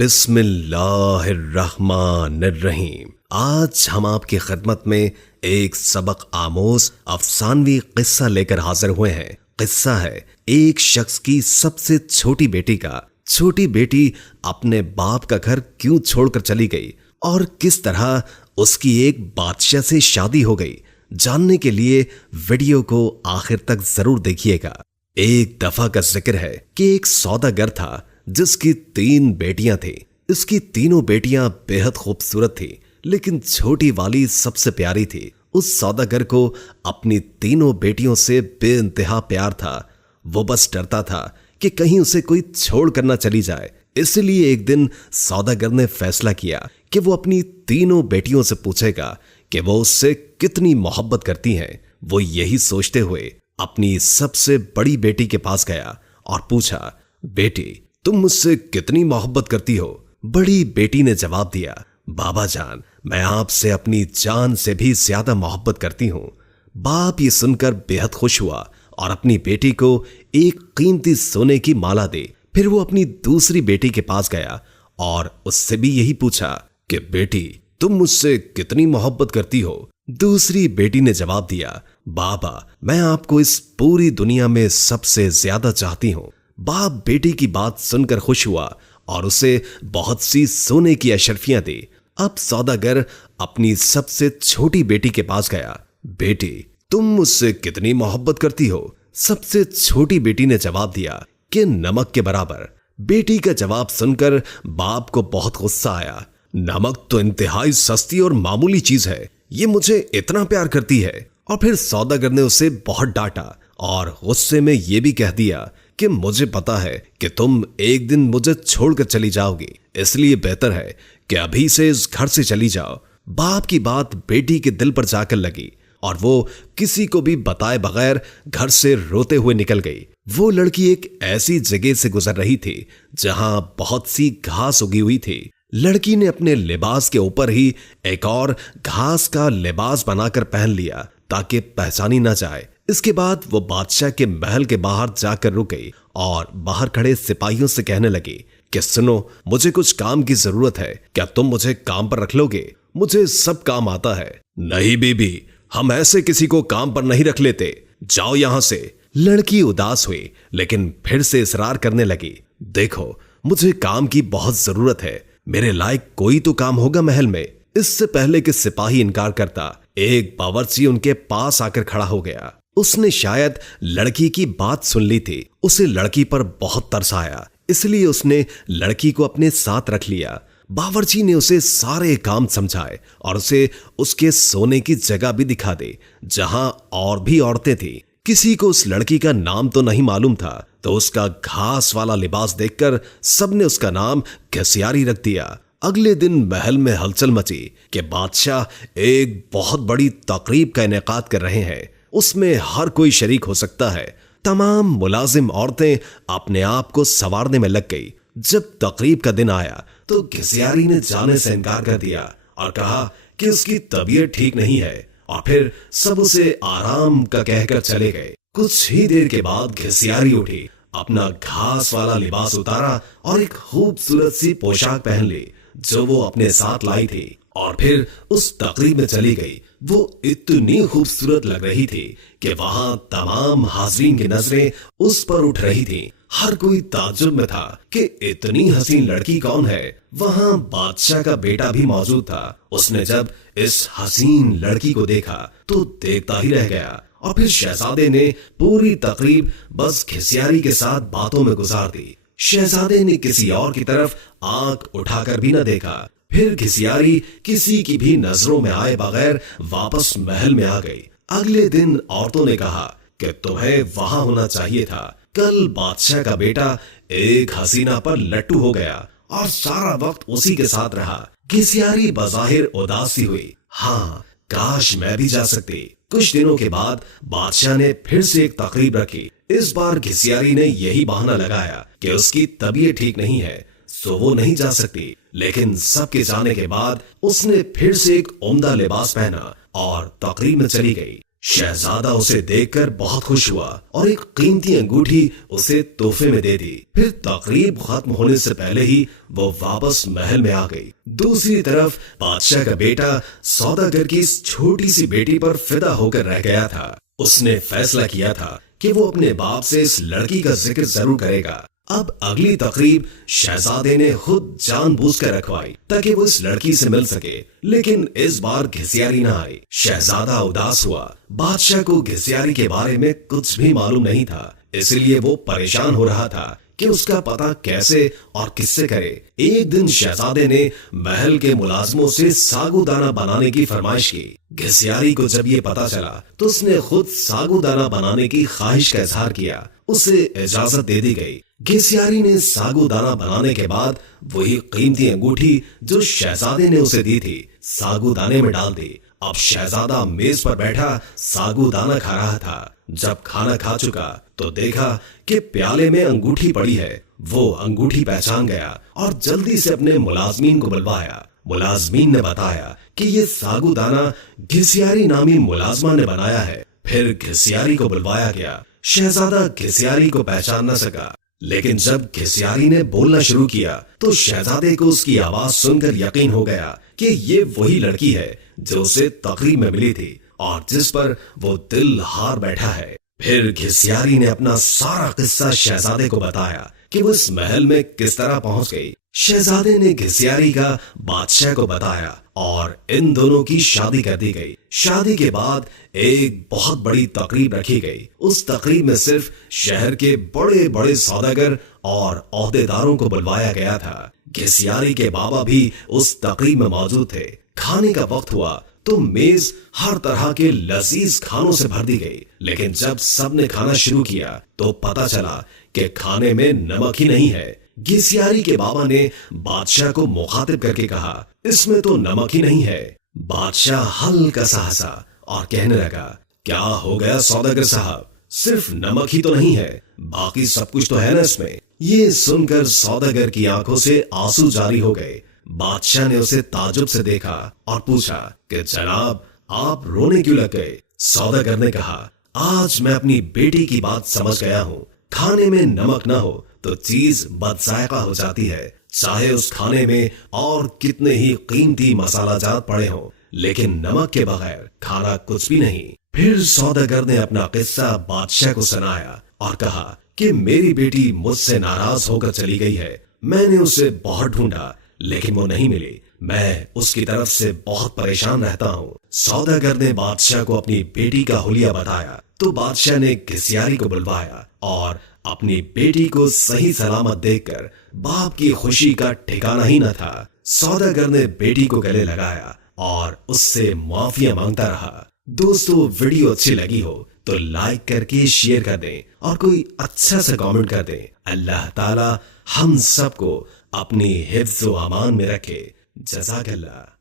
बिस्मिल्लाहिर्रहमानिर्रहीम। आज हम आपकी खिदमत में एक सबक आमोज अफसानवी किस्सा लेकर हाजिर हुए हैं। किस्सा है एक शख्स की सबसे छोटी बेटी का। छोटी बेटी अपने बाप का घर क्यों छोड़कर चली गई और किस तरह उसकी एक बादशाह से शादी हो गई। जानने के लिए वीडियो को आखिर तक जरूर देखिएगा। एक दफा का जिक्र है कि एक सौदागर था जिसकी 3 बेटियां थी। इसकी तीनों बेटियां बेहद खूबसूरत थी, लेकिन छोटी वाली सबसे प्यारी थी। उस सौदागर को अपनी तीनों बेटियों से बेइंतहा प्यार था। वो बस डरता था कि कहीं उसे कोई छोड़ कर न चली जाए। इसलिए एक दिन सौदागर ने फैसला किया कि वो अपनी तीनों बेटियों से पूछेगा कि वो उससे कितनी मोहब्बत करती हैं। वो यही सोचते हुए अपनी सबसे बड़ी बेटी के पास गया और पूछा, बेटी तुम मुझसे कितनी मोहब्बत करती हो? बड़ी बेटी ने जवाब दिया, बाबा जान मैं आपसे अपनी जान से भी ज्यादा मोहब्बत करती हूँ। बाप ये सुनकर बेहद खुश हुआ और अपनी बेटी को एक कीमती सोने की माला दे। फिर वो अपनी दूसरी बेटी के पास गया और उससे भी यही पूछा कि बेटी तुम मुझसे कितनी मोहब्बत करती हो? दूसरी बेटी ने जवाब दिया, बाबा मैं आपको इस पूरी दुनिया में सबसे ज्यादा चाहती हूँ। बाप बेटी की बात सुनकर खुश हुआ और उसे बहुत सी सोने की अशर्फियां दी। अब सौदागर अपनी सबसे छोटी बेटी के पास गया, बेटी तुम मुझसे कितनी मोहब्बत करती हो? सबसे छोटी बेटी ने जवाब दिया कि नमक के बराबर। बेटी का जवाब सुनकर बाप को बहुत गुस्सा आया। नमक तो इंतहाई सस्ती और मामूली चीज है, ये मुझे इतना प्यार करती है। और फिर सौदागर ने उसे बहुत डांटा और गुस्से में यह भी कह दिया कि मुझे पता है कि तुम एक दिन मुझे छोड़कर चली जाओगी, इसलिए बेहतर है कि अभी से इस घर से चली जाओ। बाप की बात बेटी के दिल पर जाकर लगी और वो किसी को भी बताए बगैर घर से रोते हुए निकल गई। वो लड़की एक ऐसी जगह से गुजर रही थी जहां बहुत सी घास उगी हुई थी। लड़की ने अपने लिबास के ऊपर ही एक और घास का लिबास बनाकर पहन लिया ताकि पहचानी ना जाए। इसके बाद वो बादशाह के महल के बाहर जाकर रुक गई और बाहर खड़े सिपाहियों से कहने लगी कि सुनो, मुझे कुछ काम की जरूरत है, क्या तुम मुझे काम पर रख लोगे? मुझे सब काम आता है। नहीं बीबी, हम ऐसे किसी को काम पर नहीं रख लेते, जाओ यहां से। लड़की उदास हुई लेकिन फिर से इसरार करने लगी, देखो मुझे काम की बहुत जरूरत है, मेरे लायक कोई तो काम होगा महल में। इससे पहले कि सिपाही इनकार करता, एक बावर्ची उनके पास आकर खड़ा हो गया। उसने शायद लड़की की बात सुन ली थी। उसे लड़की पर बहुत तरस आया, इसलिए उसने लड़की को अपने साथ रख लिया। बावर्ची ने उसे सारे काम समझाए और उसे उसके सोने की जगह भी दिखा दी जहां और भी औरतें थी। किसी को उस लड़की का नाम तो नहीं मालूम था, तो उसका घास वाला लिबास देखकर सबने उसका नाम घसियारी रख दिया। अगले दिन महल में हलचल मची कि बादशाह एक बहुत बड़ी तकरीब का इनेकाद कर रहे हैं, उसमें हर कोई शरीक हो सकता है। तमाम मुलाजिम औरतें अपने आप को संवारने में लग गई। जब तकरीब का दिन आया तो घसियारी ने जाने से इनकार कर दिया और कहा कि उसकी तबीयत ठीक नहीं है, और फिर सब उसे आराम का कहकर चले गए। कुछ ही देर के बाद घसियारी उठी, अपना घास वाला लिबास उतारा और एक खूबसूरत सी पोशाक पहन ली जो वो अपने साथ लाई थी, और फिर उस तकरीब में चली गई। वो इतनी खूबसूरत लग रही थी कि वहां तमाम हाज़रीन की नजरें उस पर उठ रही थीं। हर कोई ताज्जुब में था कि इतनी हसीन लड़की कौन है। वहां बादशाह का बेटा भी मौजूद था। उसने जब इस हसीन लड़की को देखा तो देखता ही रह गया, और फिर शहजादे ने पूरी तकरीब बस घसियारी के साथ बातों में गुजार दी। शहजादे ने किसी और की तरफ आंख उठाकर भी न देखा। फिर घसियारी किसी की भी नजरों में आए बगैर वापस महल में आ गई। अगले दिन औरतों ने कहा कि तुम्हें वहां होना चाहिए था। कल बादशाह का बेटा एक हसीना पर लट्टू हो गया और सारा वक्त उसी के साथ रहा। घसियारी बज़ाहिर उदासी हुई, हाँ काश मैं भी जा सकती। कुछ दिनों के बाद बादशाह ने फिर से एक तकरीब रखी। इस बार घसियारी ने यही बहाना लगाया कि उसकी तबीयत ठीक नहीं है, सो वो नहीं जा सकती। लेकिन सबके जाने के बाद उसने फिर से एक उम्दा लिबास पहना और तकरीब में चली गई। शहजादा उसे देखकर बहुत खुश हुआ और एक कीमती अंगूठी उसे तोहफे में दे दी। फिर तकरीब खत्म होने से पहले ही वो वापस महल में आ गई। दूसरी तरफ बादशाह का बेटा सौदागर की इस छोटी सी बेटी पर फिदा होकर रह गया था। उसने फैसला किया था कि वो अपने बाप से इस लड़की का जिक्र जरूर करेगा। अब अगली तकरीब शहजादे ने खुद जानबूझकर रखवाई ताकि वो इस लड़की से मिल सके, लेकिन इस बार घिसियारी न आई। शहजादा उदास हुआ। बादशाह को घिसियारी के बारे में कुछ भी मालूम नहीं था, इसलिए वो परेशान हो रहा था कि उसका पता कैसे और किससे करे। एक दिन शहजादे ने महल के मुलाजमों से सागूदाना बनाने की फरमाइश की। घिसियारी को जब ये पता चला तो उसने खुद सागूदाना बनाने की ख्वाहिश का इजहार किया। उसे इजाजत दे दी गई। घिसियारी ने सागूदाना बनाने के बाद वही कीमती अंगूठी जो शहजादे ने उसे दी थी सागूदाने में डाल दी। अब शहजादा मेज पर बैठा सागूदाना खा रहा था। जब खाना खा चुका तो देखा कि प्याले में अंगूठी पड़ी है। वो अंगूठी पहचान गया और जल्दी से अपने मुलाजमीन को बुलवाया। मुलाजमीन ने बताया कि ये सागूदाना घिसियारी नामी मुलाजमा ने बनाया है। फिर घिसियारी को बुलवाया गया। शहजादा घिसियारी को पहचान न सका, लेकिन जब घिसियारी ने बोलना शुरू किया तो शहजादे को उसकी आवाज सुनकर यकीन हो गया कि ये वही लड़की है जो उसे तकरीब में मिली थी और जिस पर वो दिल हार बैठा है। फिर घिसियारी ने अपना सारा किस्सा शहजादे को बताया कि वो इस महल में किस तरह पहुंच गई। शहजादे ने घिसियारी का बादशाह को बताया और इन दोनों की शादी कर दी गई। शादी के बाद एक बहुत बड़ी तकरीब रखी गई। उस तकरीब में सिर्फ शहर के बड़े बड़े सौदागर और ओहदेदारों को बुलवाया गया था। घिसियारी के बाबा भी उस तकरीब में मौजूद थे। खाने का वक्त हुआ तो मेज हर तरह के लजीज खानों से भर दी गई, लेकिन जब सबने खाना शुरू किया तो पता चला कि खाने में नमक ही नहीं है। घिसियारी के बाबा ने बादशाह को मुखातिब करके कहा, इसमें तो नमक ही नहीं है। बादशाह हल्का सा हंसा और कहने लगा, क्या हो गया सौदागर साहब, सिर्फ नमक ही तो नहीं है, बाकी सब कुछ तो है ना इसमें। ये सुनकर सौदागर की आंखों से आंसू जारी हो गए। बादशाह ने उसे ताजुब से देखा और पूछा कि जनाब आप रोने क्यों लग गए। सौदागर ने कहा, आज मैं अपनी बेटी की बात समझ गया हूँ। खाने में नमक ना हो तो चीज बदजायका हो जाती है, चाहे उस खाने में और कितने ही कीमती मसाला जात पड़े हों, लेकिन नमक के बगैर खाना कुछ भी नहीं। फिर सौदागर ने अपना किस्सा बादशाह को सुनाया और कहा कि मेरी बेटी मुझसे नाराज होकर चली गई है। मैंने उसे बहुत ढूंढा लेकिन वो नहीं मिली। मैं उसकी तरफ से बहुत परेशान रहता हूँ। सौदागर ने बादशाह को अपनी बेटी का हुलिया बताया तो बादशाह ने घिसियारी को बुलवाया और अपनी बेटी को सही सलामत देखकर बाप की खुशी का ठिकाना ही न था। सौदागर ने बेटी को गले लगाया और उससे माफिया मांगता रहा। दोस्तों, वीडियो अच्छी लगी हो तो लाइक करके शेयर कर दें और कोई अच्छा सा कमेंट कर दें। अल्लाह ताला हम सबको अपनी हिफ्ज़ व अमान में रखे। जज़ाकल्लाह।